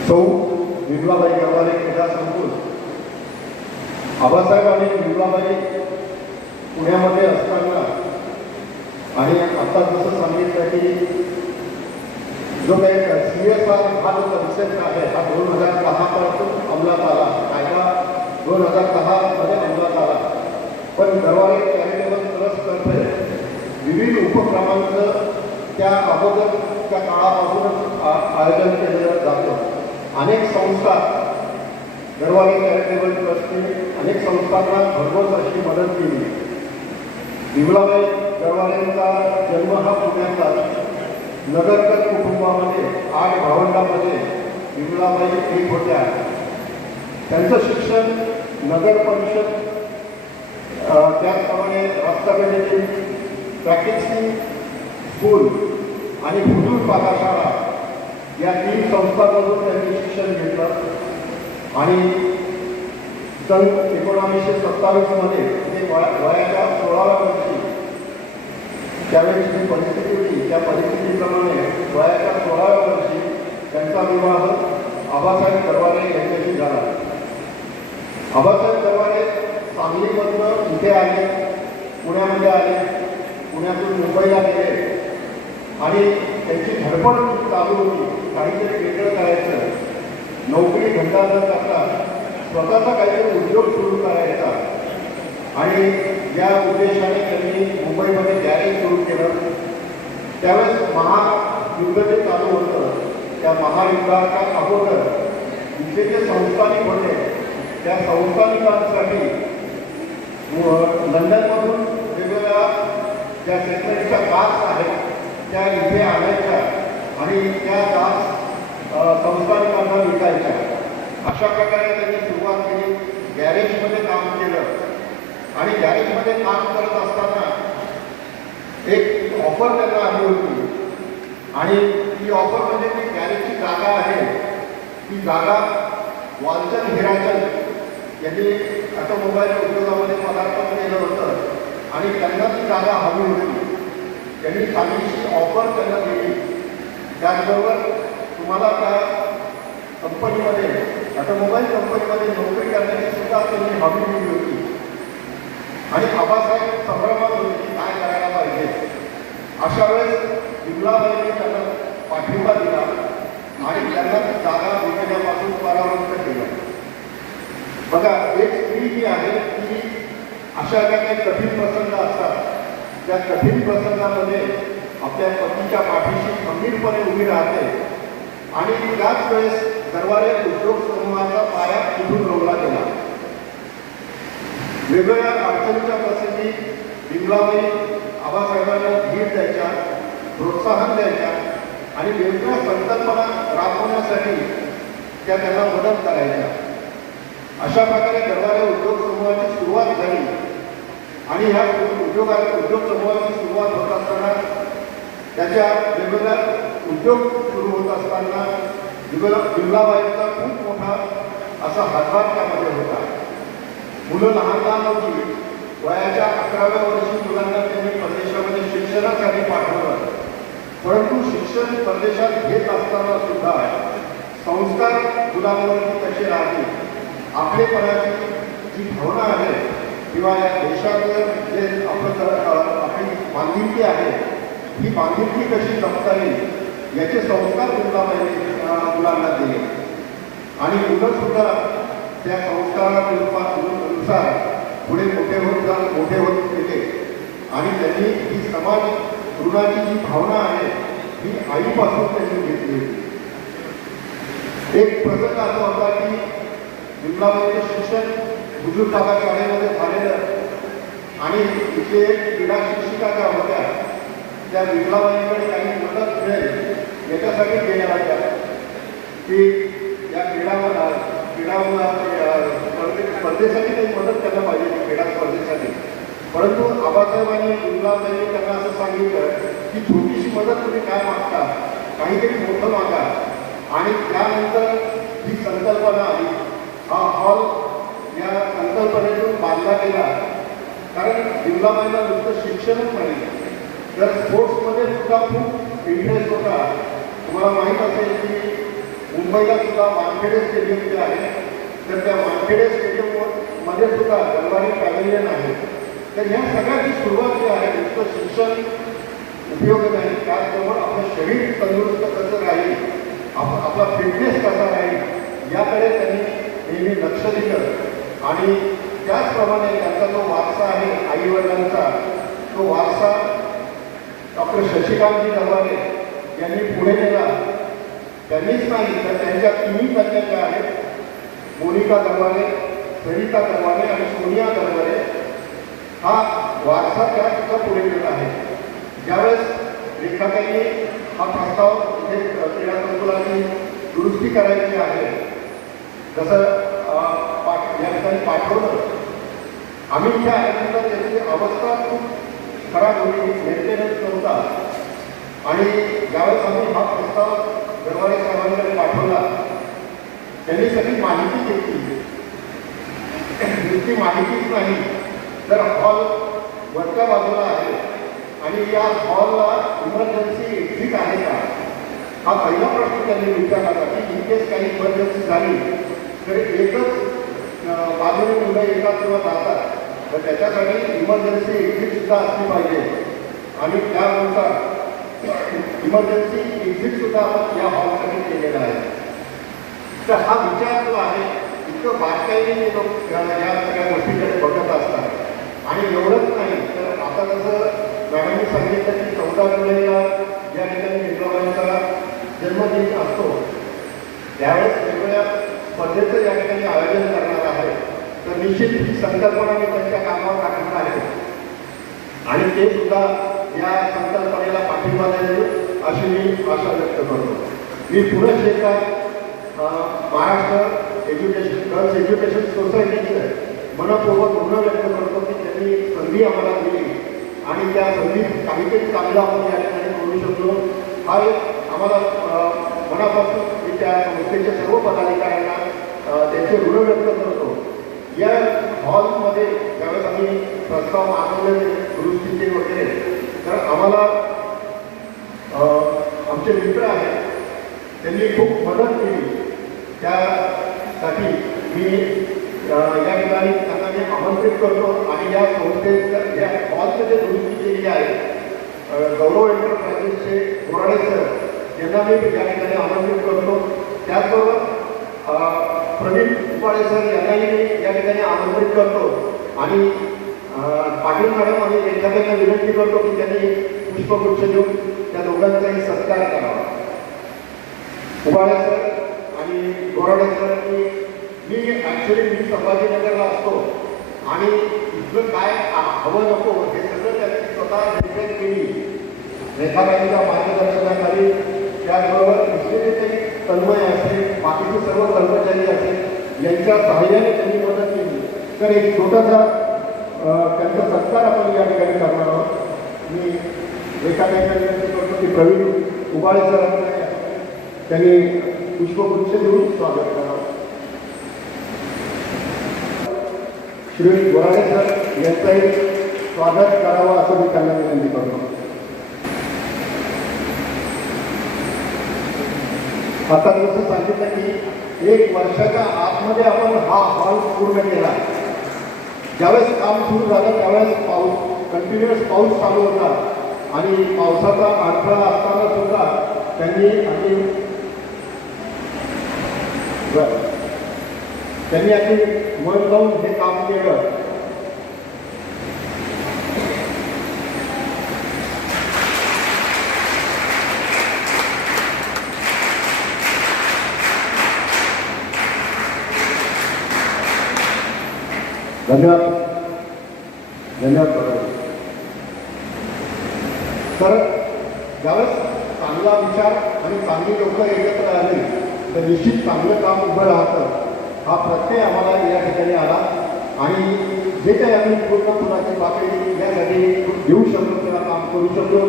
सौ विमलाबाई गरवाले क्रीडा संकुल. आबासाहेब आणि विमलाबाई पुण्यामध्ये असताना आणि आता जसं सांगितलं की जो काही CSR हा जो कन्सेप्ट आहे हा 2010 पासून अंमलात आला, कायदा 2010 मध्ये अंमलात आला. पण गरवारे चॅरिटेबल ट्रस्टतर्फे विविध उपक्रमांचं त्या अगोदरच्या काळापासूनच आयोजन केलं जातं. अनेक संस्था गरवारे चॅरिटेबल ट्रस्टने अनेक संस्थांना भरघोस अशी मदत केली. विमलाबाई गरवारेंचा जन्म हा पुण्याचा. नगरकर कुटुंबामध्ये 8 भावंडांमध्ये विमलाबाई एक होत्या. त्यांचं शिक्षण नगर परिषद, त्याचप्रमाणे राष्ट्रपतीची प्रॅक्टिसिंग स्कूल आणि हुजूर पाठशाळा या 3 संस्थांमधून त्यांनी शिक्षण घेतलं. आणि सन 1927 मध्ये ते वयाच्या 16व्या वर्षी त्यावेळेची जी परिस्थिती होती त्या परिस्थितीप्रमाणे वयाच्या 16व्या वर्षी त्यांचा विवाह आबासाहेब गरवारे यांच्याशी झाला. आबासाहेब गरवारे सांगलीमधून इथे आले, पुण्यामध्ये आले, पुण्यातून मुंबईला गेले आणि त्यांची धडपड चालू होती काहीतरी वेगळं करायचं, नोकरी धंदा न करता स्वतःचा काहीतरी उद्योग सुरू करायचा. आणि या उद्देशाने त्यांनी मुंबईमध्ये गॅरेज सुरू केलं. त्यावेळेस महायुद्ध जे चालू होतं, त्या महायुद्धाच्या अगोदर इथे जे संस्थानिक होते त्या संस्थानिकांसाठी लंडनमधून वेगवेगळ्या ज्या सेक्रेटरीच्या कार्स आहेत त्या इथे आणायच्या आणि त्या कार्स संस्थानिकांना विकायच्या. अशा प्रकारे त्यांनी सुरुवात केली. गॅरेजमध्ये काम केलं आणि गॅरेजमध्ये काम करत असताना एक ऑफर त्यांना आली होती. आणि ती ऑफर म्हणजे ती गॅरेजची जागा आहे, ती जागा वालचंद हिराचंद यांनी ऑटोमोबाईल उद्योगामध्ये पदार्पण केलं होतं आणि त्यांना ती जागा हवी होती. त्यांनी चांगलीशी ऑफर त्यांना दिली. त्याचबरोबर तुम्हाला त्या कंपनीमध्ये ऑटोमोबाईल कंपनीमध्ये नोकरी करण्याची सुद्धा त्यांनी हमी दिली होती. आणि आबासाहेब संभ्रमात होते की काय करायला पाहिजे. अशा वेळेस विमलाबाईंनी त्यांना पाठिंबा दिला आणि त्यांना ती जागा विकण्यापासून परावृत्त केलं. बघा, एक स्त्री जी आहे ती अशा ज्या काही कठीण प्रसंग असतात त्या कठीण प्रसंगामध्ये आपल्या पतीच्या पाठीशी खंबीरपणे उभी राहते. आणि त्याच वेळेस गरवारे उद्योग समूहाचा पाया तिथून रोवला गेला. वेगवेगळ्या अडचणीच्या प्रसंगी विमलाबाई आबासाहेबांना धीर द्यायच्या, प्रोत्साहन द्यायच्या आणि वेगवेगळ्या संकल्पना राबवण्यासाठी त्या त्यांना मदत करायच्या. अशा प्रकारे गरवारे उद्योग समूहाची सुरुवात झाली. आणि ह्या उद्योग समूहाची सुरुवात होत असताना त्याच्या वेगवेगळ्या उद्योग सुरू होत असताना विमलाबाईंचा खूप मोठा असा हातभार त्यामध्ये होता. मुलं लहान होती. वयाच्या 11व्या वर्षी मुलांना त्यांनी परदेशामध्ये शिक्षणासाठी पाठवलं. परंतु शिक्षण परदेशात घेत असताना सुद्धा संस्कार मुलांवरती कसे राहतील, आपलेपणाची जी भावना आहे किंवा या देशाचं जे आपली बांधिलकी आहे ही बांधिलकी कशी जपता येईल याचे संस्कार मुलांना दिले. आणि मुलंसुद्धा त्या संस्कारानुसार पुढे मोठे होत गेले. आणि त्यांनी ही समाज ऋणाची जी भावना आहे ही आईपासून त्यांनी घेतली होती. एक प्रसंग असा होता की विमलाबाईंचं शिक्षण हुजूर काका शाळेमध्ये झालेलं आणि तिथे एक क्रीडा शिक्षिका ज्या होत्या त्या विमलाबाईंकडे काही मदत मिळेल याच्यासाठी गेल्या होत्या की या स्पर्धेसाठी काही मदत त्यांना पाहिजे, क्रीडा स्पर्धेसाठी. परंतु आबासाहेबांनी विमलाबाईंनी त्यांना असं सांगितलं की छोटीशी मदत तुम्ही काय मागता, काहीतरी मोठं मागा. आणि त्यानंतर ही संकल्पना आली. हा हॉल या संकल्पनेतून बांधला गेला. कारण विमलाबाईंना नुसतं शिक्षणच नाही तर स्पोर्ट्समध्ये सुद्धा खूप इंटरेस्ट होता. तुम्हाला माहीत असेल की मुंबईला सुद्धा वानखेडे स्टेडियम जे आहे तर त्या वानखेडे स्टेडियममध्ये सुद्धा गरवारे पॅव्हिलियन आहे. तर ह्या सगळ्याची सुरुवात जी आहे नुसतं शिक्षण उपयोग नाही, त्याचबरोबर आपलं शरीर तंदुरुस्त कसं राहील, आपला फिटनेस कसा राहील याकडे त्यांनी नेहमी लक्ष दिलं. आणि त्याचप्रमाणे त्यांचा जो वारसा आहे आईवडिलांचा, तो वारसा डॉक्टर शशिकांतजी दरवारे यांनी पुढे नेला. त्यांनीच नाही तर त्यांच्या तिन्ही कन्या ज्या आहेत, मोनिका दरवारे, सरिता दरवारे आणि सोनिया दरवारे, हा वारसा त्या सुद्धा पुढे नेला आहे. ज्यावेळेस रेखाताईंनी हा प्रस्ताव इथे क्रीडा संकुलाची दुरुस्ती करायची आहे, जसं या ठिकाणी पाठवलं, आम्ही इथे आल्यानंतर त्याची अवस्था खूप खराब होती, मेंटेनन्स नव्हता. आणि ज्यावेळेस आम्ही हा प्रस्ताव दरवारे साहेबांकडे पाठवला, त्यांनी सगळी माहिती घेतली. नुसती माहितीच नाही तर हॉल वरच्या बाजूला आहे आणि या हॉलला इमर्जन्सी एक्झिट आहे का, हा पहिला प्रश्न त्यांनी विचारला की इन केस काही इमर्जन्सी झाली तर एकच बाजूने मुलं येतात किंवा जातात, तर त्याच्यासाठी इमर्जन्सी एक्झिटसुद्धा असली पाहिजे. आणि त्यानुसार इमर्जन्सी एक्झिटसुद्धा आपण या हॉलसाठी केलेला आहे. तर हा विचार जो आहे इतकं बारकाईने लोक या सगळ्या गोष्टीकडे बघत असतात. आणि एवढंच नाही तर आता जसं मॅडमनी सांगितलं की 14 जुलैला या ठिकाणी जिजाबाईंचा जन्मदिन असतो, त्यावेळेस वेगवेगळ्या स्पर्धेचं या ठिकाणी आयोजन करणार आहे. तर निश्चित ही संकल्पना मी त्यांच्या कामावर टाकणार आहे आणि ते सुद्धा या संकल्पनेला पाठिंबा देईल अशी मी आशा व्यक्त करतो. मी पुणे शहरात महाराष्ट्र गर्ल्स एज्युकेशन सोसायटीचं मनपूर्वक ऋण व्यक्त करतो की त्यांनी संधी आम्हाला दिली आणि त्या संधीत काहीतरी चांगलं आपण या ठिकाणी करू शकलो. हा एक आम्हाला मनापासून मी त्या संस्थेच्या सर्व पदाधिकाऱ्यांना त्यांचे ऋण व्यक्त करतो. या हॉलमध्ये ज्यावेळेस आम्ही प्रस्ताव मागवले दुरुस्तीचे वगैरे, तर आम्हाला आमचे मित्र आहेत त्यांनी खूप मदत केली. त्यासाठी मी या ठिकाणी त्यांना मी आमंत्रित करतो आणि या संस्थेचं या हॉलचं जे दुरुस्ती केली आहे गौरव एंटरप्राइजेसचे बोराडे सर यांना मी या ठिकाणी आमंत्रित करतो. त्याचबरोबर प्रवीण उपाळे सर यांनाही मी या ठिकाणी आमंत्रित करतो आणि पाटील मॅडम आणि रेखाताईंना विनंती करतो की त्यांनी पुष्पगुच्छ देऊन त्या दोघांचाही सत्कार करावा. उपाळे सर आणि बोराडे सर, मी ॲक्च्युली मी संभाजीनगरला असतो आणि इथलं काय हवं नको हे सगळं त्यांनी स्वतः डिसाईड केली. रेखाताईंच्या मार्गदर्शनाखाली, त्याचबरोबर निश्चितही तन्मय असेल, बाकीचे सर्व कर्मचारी असेल यांच्या सहाय्याने त्यांनी मदत केली. तर एक छोटासा त्यांचा सत्कार आपण या ठिकाणी करणार आहोत. मी रेखाताईंना विनंती करतो की प्रवीण उबाळे सर त्यांनी पुष्पगुच्छ देऊन स्वागत करावं. श्री बोराडे सर यांचंही स्वागत करावं असं मी त्यांना विनंती करतो. आता जसं सांगितलं की 1 वर्षाच्या आतमध्ये आपण हा हॉल पूर्ण केला. ज्यावेळेस काम सुरू झालं त्यावेळेस कंटिन्युअस पाऊस चालू होता आणि पावसाचा अडथळा असताना सुद्धा त्यांनी अगदी मन लावून हे काम केलं. धन्यवाद धन्यवाद. तर ज्यावेळेस चांगला विचार आणि चांगली लोक एकत्र आली तर निश्चित चांगलं काम उभं राहतं. हा प्रत्यय आम्हाला या ठिकाणी आला आणि जे काही आम्ही पूर्ण फुलाची पाकळी यासाठी देऊ शकतो किंवा काम करू शकतो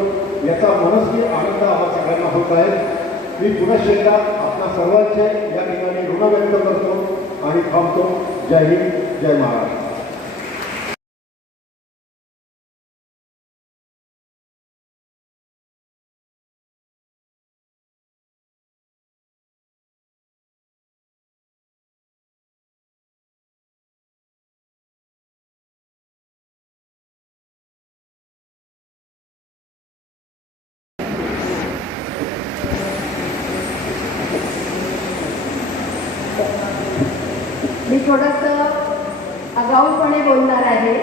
याचा मनस्वी आनंद आम्हाला सगळ्यांना होत आहे. मी पुन्हा एकदा आपल्या सर्वांचे या ठिकाणी ऋण व्यक्त करतो आणि थांबतो. जय हिंद, जय महाराष्ट्र. बोलणार आहे.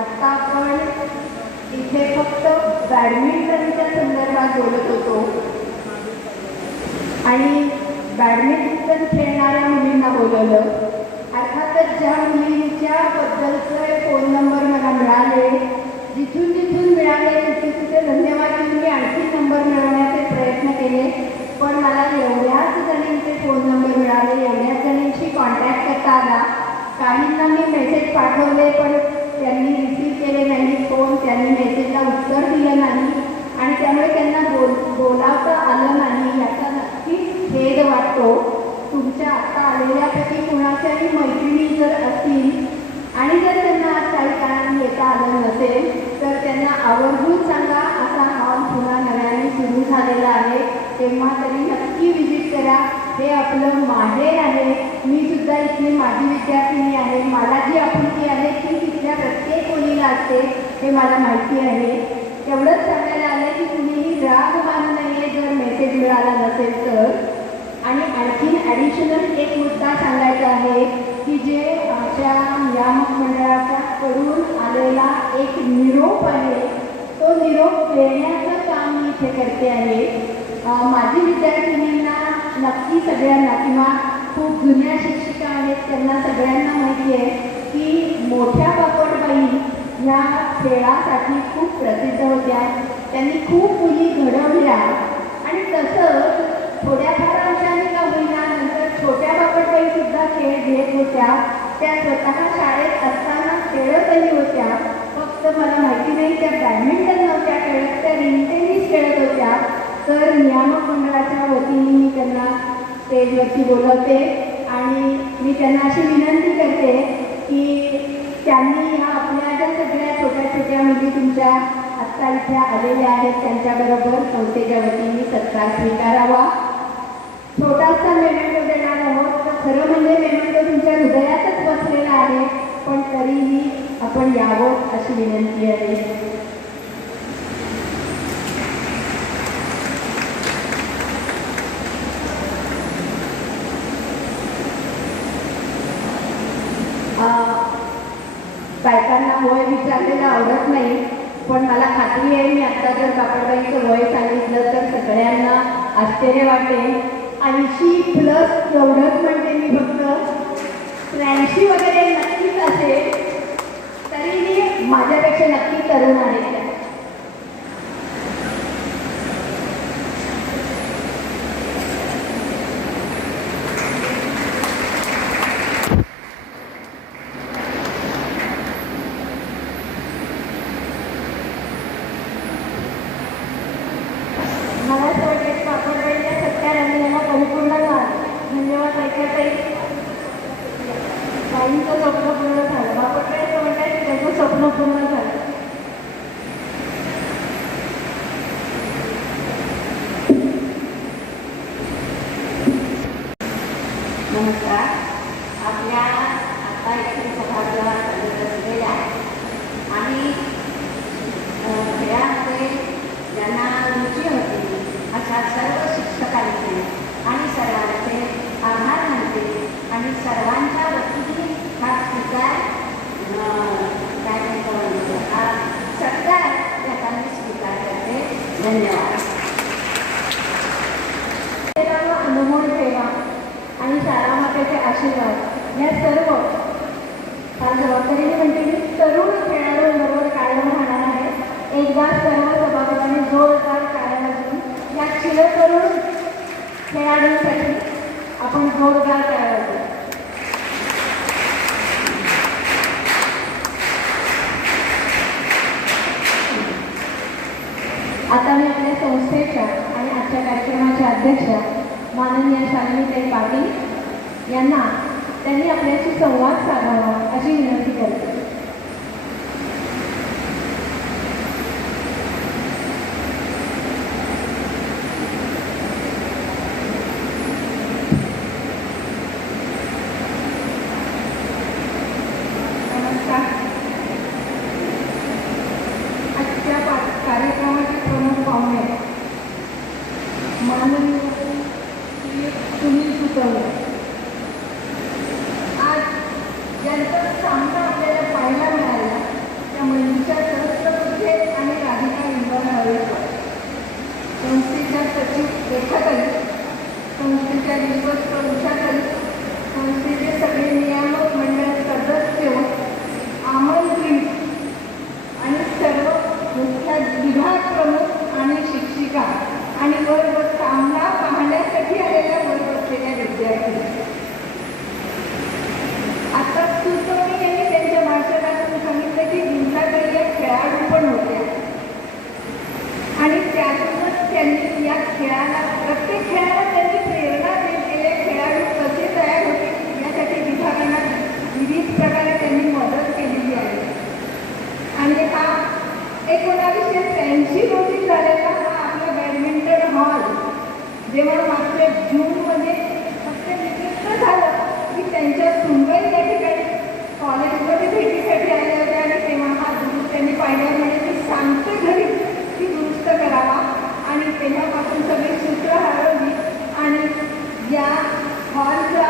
आत्ता आपण इथे फक्त बॅडमिंटनच्या संदर्भात बोलत होतो आणि बॅडमिंटन खेळणाऱ्या मुलींना बोलवलं. अर्थातच ज्या मुलींच्या बद्दलचे फोन नंबर मला मिळाले, जिथून जिथून मिळाले तिथे धन्यवाद देऊन मी आणखी नंबर मिळवण्याचे प्रयत्न केले. पण मला एवढ्याच जणींचे फोन नंबर मिळाले, एवढ्याच जणींशी कॉन्टॅक्ट करता आला. काहींना मी मेसेज पाठवले पण त्यांनी रिसीव्ह केले नाही फोन, त्यांनी मेसेजला उत्तर दिलं नाही आणि त्यामुळे त्यांना बोलावता आलं नाही. याचा नक्कीच खेद वाटतो. तुमच्या आत्ता आलेल्यापैकी कुणाच्याही मैत्रिणी जर असतील आणि जर त्यांना आज काही कारणाने येता आलं नसेल तर त्यांना आवर्जून सांगा, असा हॉल पुन्हा नव्याने सुरू झालेला आहे, तेव्हा तरी नक्की व्हिजिट करा. हे आपलं माहेर आहे. मी सुद्धा इथली माझी विद्यार्थिनी आहे. मला जी आपुलकी आहे ती तिथल्या प्रत्येक मुलीला असते, हे मला माहिती आहे. एवढंच सांगायला आलं की कुणीही राग मानू नये जर मेसेज मिळाला नसेल तर. आणि आणखीन ॲडिशनल एक मुद्दा सांगायचा आहे की जे आमच्या नियामक मंडळाकडून आलेला एक निरोप आहे, तो निरोप देण्याचं काम मी इथे करते आहे. माझी विद्यार्थिनींना नक्की सगळ्यांना किंवा खूप जुन्या शिक्षिका आहेत त्यांना सगळ्यांना माहिती आहे की मोठ्या बापटबाई ह्या खेळासाठी खूप प्रसिद्ध होत्या. त्यांनी खूप मुली घडवल्या आणि तसंच थोड्याफार अंशाने का होईना नंतर छोट्या बापटबाई सुद्धा खेळ घेत होत्या. त्या स्वतः शाळेत असताना खेळतही होत्या. फक्त मला माहिती नाही त्या बॅडमिंटन नव्हत्या खेळत, त्या रिंग टेनिस खेळत होत्या. तर नियामक मंडळाच्या वतीने मी त्यांना स्टेजवरती बोलवते आणि मी त्यांना अशी विनंती करते की त्यांनी ह्या आपल्या ज्या सगळ्या छोट्या छोट्या मुली तुमच्या आत्ता इथे आलेल्या आहेत त्यांच्याबरोबर संस्थेच्या वतीने सत्कार स्वीकारावा. छोटासा मेमेंटो देणार आहोत. तर खरं म्हणजे मेमेंटो तुमच्या हृदयातच बसलेला आहे, पण तरीही आपण यावं अशी विनंती आहे. बायकांना वय विचारलेलं आवडत नाही, पण मला खात्री आहे मी आत्ता जर बापटबाईंचं वय सांगितलं तर सगळ्यांना आश्चर्य वाटेल. 80+ एवढंच म्हणते मी, फक्त 83 वगैरे नक्कीच असेल, तरीही माझ्यापेक्षा नक्की तरुण आहे. मला असं वाटतं की बापटबाईंच्या सत्काराने मला परिपूर्ण झालं. धन्यवाद ऐकतही बाईंचं स्वप्न पूर्ण झालं. बापटबाईंचं म्हणतात की त्याचं स्वप्न पूर्ण झालं. नमस्कार. आपल्या आता इथे सभागृहात बसलेल्या आणि खेळामध्ये ज्यांना रुची होती अशा सर्व शिक्षकांचे आणि सर्वांचे आभार मानते आणि सर्वांच्या वतीने हा स्वीकार काय म्हणतो हा सत्कार याचा मी स्वीकार करते. धन्यवाद. अनुभव ठेवा आणि शाळामातेचे आशीर्वाद या सर्व फार जबाबदारीने म्हणते मी तरुण खेळाडूंबरोबर कायम राहणार आहे. एकदा सर्व सभागृहाने जोरदार टाळ्या वाजवून या चिरतरुण खेळाडूंसाठी आपण जोरदार टाळ्या वाजवू. आता मी आपल्या संस्थेच्या आणि आजच्या कार्यक्रमाच्या अध्यक्षा माननीय शालिनीताई पाटील यांना त्यांनी आपल्याशी संवाद साधावा अशी विनंती करते. नमस्कार. आजच्या कार्यक्रमाचे प्रमुख पाहुणे माननीय सुनील सुतवले. आज ज्यांचा सामना आपल्याला पाहायला विभाग प्रमुख आणि शिक्षिका आणि वर सामना पाहण्यासाठी आलेल्या वर बसलेल्या विद्यार्थी. आता सुचवणी यांनी त्यांच्या भाषणातून सांगितलं की दिवसाकडे या खेळाडू पण होत्या आणि त्यातूनच त्यांनी या खेळाला प्रत्येक खेळाला त्यांनी प्रेरणा दिलेले खेळाडू कसे तयार होतील यासाठी विभागांना विविध प्रकारे त्यांनी मदत केलेली आहे. आणि हा 1983 रोजी झालेला हा आपला बॅडमिंटन हॉल जेव्हा मागच्या जूनमध्ये फक्त निमित्त झालं की त्यांच्या सुनबाई या ठिकाणी कॉलेजमध्ये भेटीसाठी आल्या होत्या आणि तेव्हा हा दुरुस्त त्यांनी पाहिल्यावर म्हणजे मी सांगते घरी की दुरुस्त करावा आणि तेव्हापासून सगळी सूत्र हरवली आणि या हॉलचा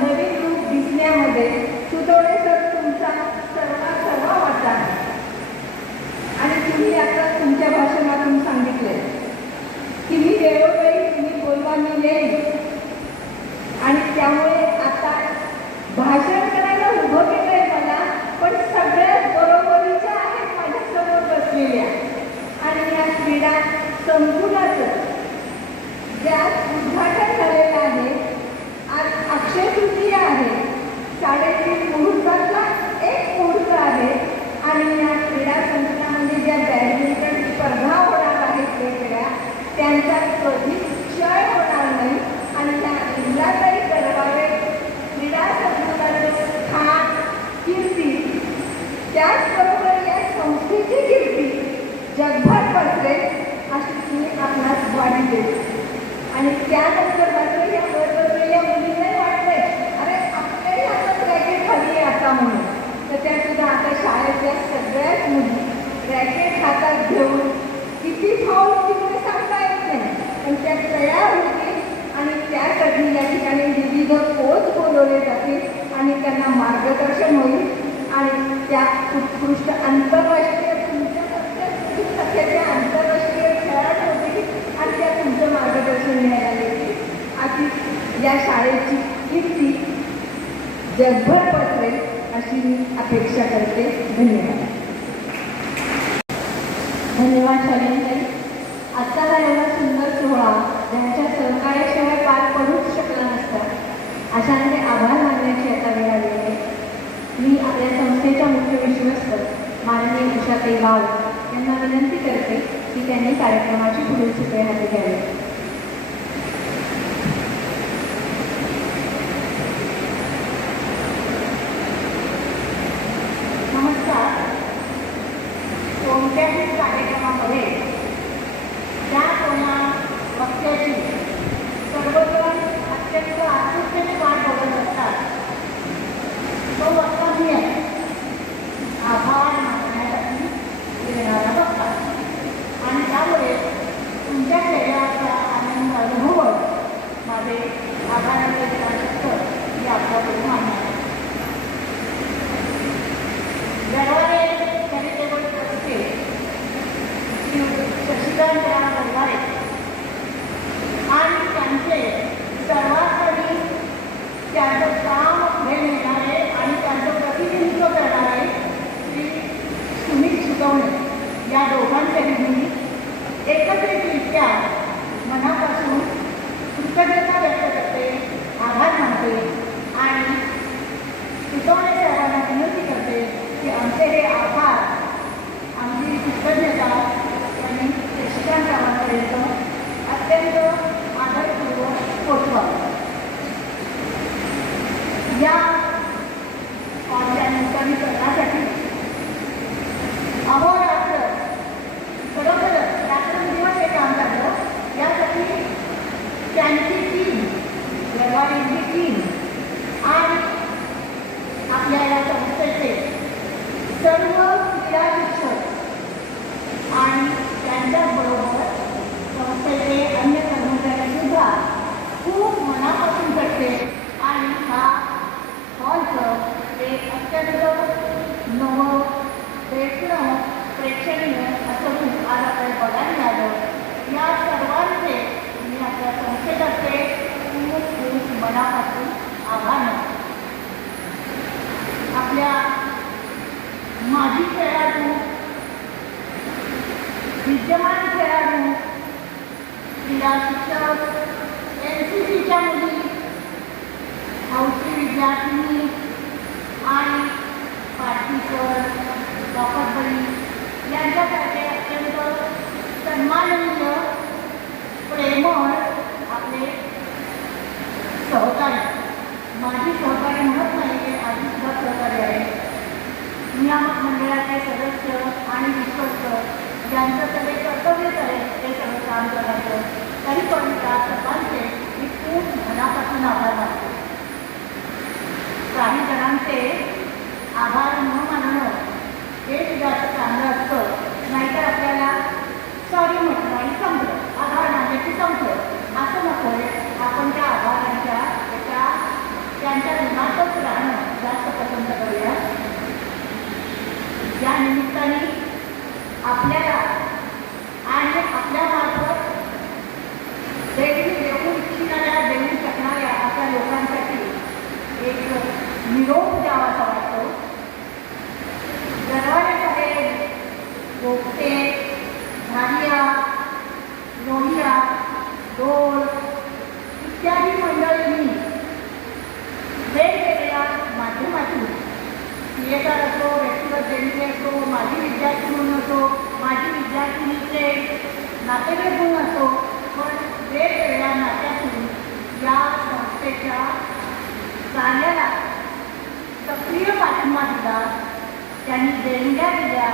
नवीन रूप दिसण्यामध्ये सुतवणे सर तुमचा सर्व वाटा आहे. आणि तुम्ही आता तुमच्या भाषणातून सांगितले की मी वेळोवेळी मी बोलवा मी येईल आणि त्यामुळे आता भाषण करायला उभं केलं आहे मला, पण सगळ्यात बरोबरीच्या आहेत माझ्यासमोर बसलेल्या. आणि या क्रीडा संकुलाचं ज्यात उद्घाटन झालेलं आहे, आज अक्षय तृतीया आहे, 3:30 मुहूर्तातला एक मुहूर्त आहे आणि या क्रीडा संकुलामध्ये ज्या बॅडमिंटन स्पर्धा होणार आहेत वेगवेगळ्या त्यांचा कधीच क्षय होणार नाही आणि त्या इंद्राताई दरबारे क्रीडा संकुलाचं स्थान कीर्ती त्याचबरोबर या संस्थेची कीर्ती जगभर पसरेल अशी मी आपणास ग्वाही देते. आणि त्यानंतर मात्र या वर बसलेल्या मुलींनाही वाटतंय अरे आपल्याही हातात रॅकेट खाली आहे आता म्हणून, तर त्या सुद्धा आता शाळेतल्या सगळ्याच मुली रॅकेट हातात घेऊन किती फाऊल तिकडे सांगता येत नाही पण त्या तयार होतील आणि त्यासाठी या ठिकाणी विविध कोच बोलवले जातील आणि त्यांना मार्गदर्शन होईल आणि त्या उत्कृष्ट आंतरराष्ट्रीय तुमच्या आंतरराष्ट्रीय खेळाडू होतील आणि त्या तुमचं मार्गदर्शन घ्यायला येतील. अशी या शाळेची कीर्ती जगभर पसरेल अशी मी अपेक्षा करते. धन्यवाद. धन्यवाद शालीनताई. आजचा हा एवढा सुंदर सोहळा ज्यांच्या सहकार्याशिवाय पार पडूच शकला नसता अशांचे आभार मानण्याची आता वेळ आलेली आहे. मी आपल्या संस्थेच्या मुख्य विश्वस्त माननीय उषाताई वाघ यांना विनंती करते की त्यांनी कार्यक्रमाची पुढील सूत्रे हाती घ्यावी. नमस्कार. कोणत्याही कार्यक्रमामध्ये त्या कोणा वक्त्याची सर्वजण अत्यंत आतुरतेने वाट बघत असतात. तो वक्ता मी आहे. आभार मानण्यासाठी येणारा वक्ता आणि त्यामुळे तुमच्या चेहऱ्याचा आनंद अनुभवत माझे आभाराचे शब्द मी आपल्याकडून मानणार. गरवारे चॅरिटेबल ट्रस्टचे श्री शशिकांतराव गरवारे आणि त्यांचे सर्वात आधी त्यांचं काम पुढे नेणारे आणि त्यांचं प्रतिनिधित्व करणारे श्री सुमित सुतवणे या दोघांच्याही मी एकत्रितरित्या मनापासून कृतज्ञता व्यक्त करते, आभार मानते आणि सुतवणे साहेबांना विनंती करते की आमचे हे आभार आमची कृतज्ञता त्यांनी शशिकांतरावांपर्यंत अत्यंत आदरपूर्वक पोचवावं. या नूतनीकरणासाठी अहोरात्र खरोखरच रात्रंदिवस हे काम झालं. यासाठी त्यांची टीम, गरवारेंची टीम आणि आपल्या या संस्थेचे सर्व क्रीडा शिक्षक आणि त्यांच्याबरोबर संस्थेचे अन्य कर्मचारीसुद्धा खूप मनापासून करते आणि हा हॉलचं एक अत्यंत नवं वेगळं प्रेक्षणीय असं रूप आज आपल्याला बघायला मिळालं. या सर्वांचे मी आपल्या संस्थेतर्फे खूप खूप मनापासून आभार मानतो. आपल्या माजी खेळाडू विद्यमान खेळाडू, क्रीडा शिक्षक, NCCच्या मुली, हौशी विद्यार्थिनी आणि पार्टीकर, वापरबळी यांच्यासारखे अत्यंत सन्माननीय प्रेमळ आपले सहकारी, माझी सहकारी म्हणत नाही ते आधी सुद्धा सहकारी आहे, नियामक मंडळाचे सदस्य आणि विश्वस्त ज्यांचं सगळे कर्तव्यच आहे ते सगळं काम करायचं, तरी पण त्या सर्वांचे मी खूप मनापासून आभार मानते. काही जणांचे आभार न मानणं हे जास्त चांगलं असतं, नाहीतर आपल्याला सॉरी म्हटलं आणि संपलं, आभार मानण्याची संपलं, असं नको आहे. आपण त्या आभारांच्या त्यांच्या ऋणातच राहणं जास्त पसंत करूया. या निमित्ताने आपल्याला आणि आपल्यामार्फत देऊ इच्छिणाऱ्या, देऊ शकणाऱ्या अशा लोकांसाठी एक निरोप द्यावासा वाटतो. गरवाडे साहेब, गोपटे, धारिया, लोहिया, डोल इत्यादी मंडळींनी वेगवेगळ्या माध्यमातून थिएटर असो, व्यक्तिगत देणगी असो, माझी विद्यार्थी म्हणून असो, माझी विद्यार्थिनीचे नातेवाईक म्हणून असो, पण वेगवेगळ्या नात्यातून या संस्थेच्या कार्याला सक्रिय पाठिंबा दिला. त्यांनी देणग्या दिल्या,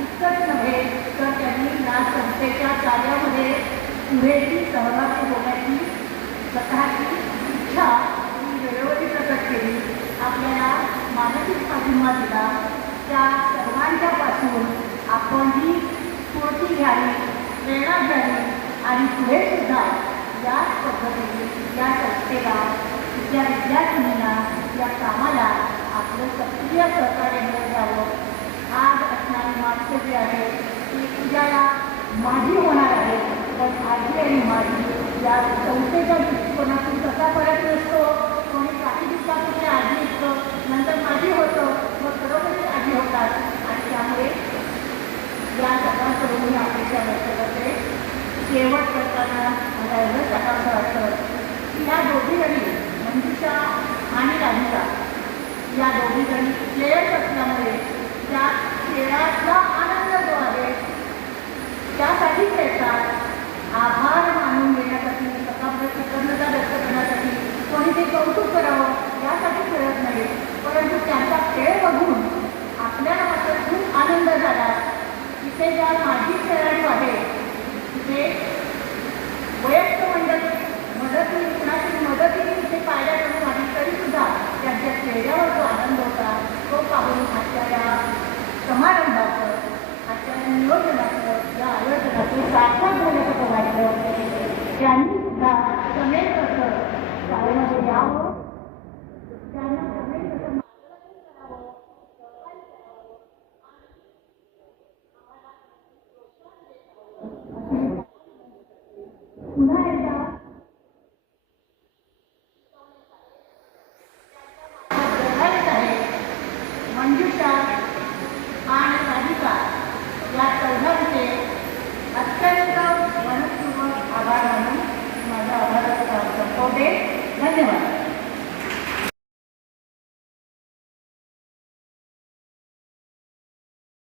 इतकंच नव्हे तर त्यांनी या संस्थेच्या कार्यामध्ये पुढेही सहभागी होण्याची स्वतःची इच्छा वेळोवेळी प्रकट केली, आपल्याला मानसिक पाठिंबा दिला. त्या सर्वांच्यापासून आपणही स्फूर्ती घ्यावी, प्रेरणा घ्यावी आणि पुढे सुद्धा याच पद्धतीने या संस्थेला, त्या विद्यार्थिनींना, या कामाला आपलं सक्रिय सहकार्य मिळत जावं. आज असणारी माणसं जी आहे ती उद्याला माझी होणार आहे, पण आजी आणि माझी या संस्थेच्या दृष्टिकोनातून कसा फरक नसतो. कोणी काही दिवसापूर्वी आजी असतं, नंतर माझी होतं, मग खरोखरच आजी होतात. आणि त्यामुळे या सर्वांकडून मी अपेक्षा व्यक्त करते. शेवट करताना मला एवढंच सांगावं वाटतं की या दोघी जणी, मंजुषा आणि राधिका, या दोघी जणी प्लेयर्स असल्यामुळे त्या खेळातला आनंद जो आहे त्यासाठी खेळतात. आभार मानून घेण्यासाठी, स्वतःमध्ये कृतज्ञता व्यक्त करण्यासाठी, कोणी ते कौतुक करावं यासाठी खेळत नाही, परंतु त्यांचा खेळ बघून आपल्याला मात्र खूप आनंद झाला. इथे ज्या माजी खेळाडू आहे तिथे वयस्क मंडळी मदतीने, कुणाची मदतीने तिथे पायऱ्या करून आली तरीसुद्धा त्यांच्या चेहऱ्यावर जो आनंद होता तो पाहून आजच्या या समारंभाचं, आजच्या नियोजनाचं, या आयोजनाचं सार्थक झाल्याचं वाटलं. त्यांनी सुद्धा जमेल कसं शाळेमध्ये यावं, त्यांना जमेल कसं मार्गदर्शन करावं, सहकार्य करावं आणि आम्हाला प्रोत्साहन देत राहावं. पुन्हा एकदा